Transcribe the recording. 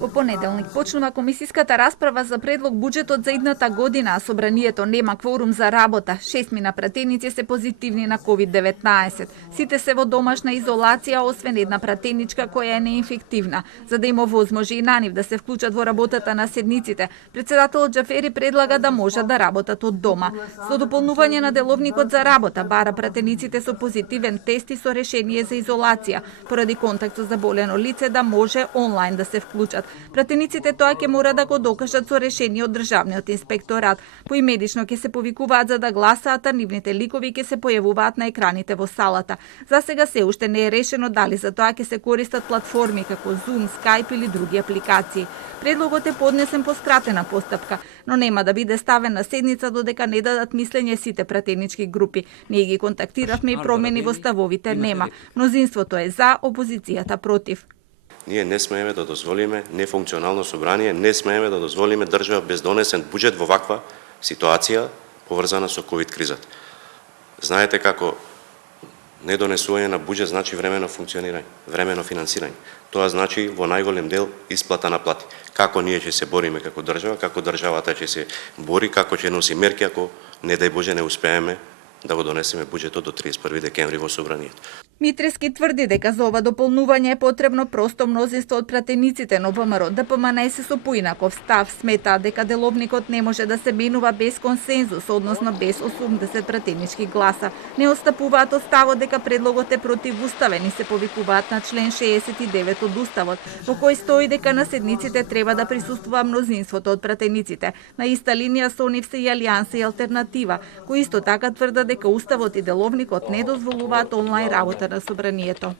Во понеделник почнува комисиската расправа за предлог буџетот за идната година, а собранието нема кворум за работа. 6 мина пратеници се позитивни на COVID-19. Сите се во домашна изолација, освен една пратеничка која е неинфективна. За да им овозможи и на нив да се вклучат во работата на седниците, председателот Џафери предлага да можат да работат од дома. Со дополнување на деловникот за работа, бара пратениците со позитивен тест и со решение за изолација, поради контакт со заболено лице да може онлайн да се вклучат. Пратениците тоа ќе мора да го докажат со решение од Државниот инспекторат. Поимедично ќе се повикуваат за да гласаат, а нивните ликови ќе се појавуваат на екраните во салата. За сега се уште не е решено дали за тоа ќе се користат платформи како Zoom, Skype или други апликации. Предлогот е поднесен по скратена постапка, но нема да биде ставен на седница додека не дадат мислење сите пратенички групи. Ние ги контактиравме и промени во ставовите нема. Мнозинството е за, опозицијата против. Ние не смееме да дозволиме нефункционално собрание, не смееме да дозволиме држава без донесен буџет во ваква ситуација поврзана со ковид кризата. Знаете како недонесување на буџет значи времено функционирање, времено финансирање. Тоа значи во најголем дел исплата на плати. Како ние ќе се бориме како држава, како државата ќе се бори, како ќе носи мерки ако не дај Боже не успееме да го донесеме буџетот до 31 декември во собранието. Митрески тврди дека за ова дополнување е потребно просто мнозинство од пратениците, но ВМРО ДПМН се со поинаков став. Сметаат дека деловникот не може да се менува без консензус, односно без 80 пратенички гласа. Не отстапуваат од ставот дека предлогот е противуставен и се повикуваат на член 69 од Уставот, во кој стои дека на седниците треба да присуствува мнозинството од пратениците. На иста линија со нив се и Алијанса и Алтернатива, кои исто така тврдат дека Уставот и деловникот не дозволуваат онлайн работа на собранието.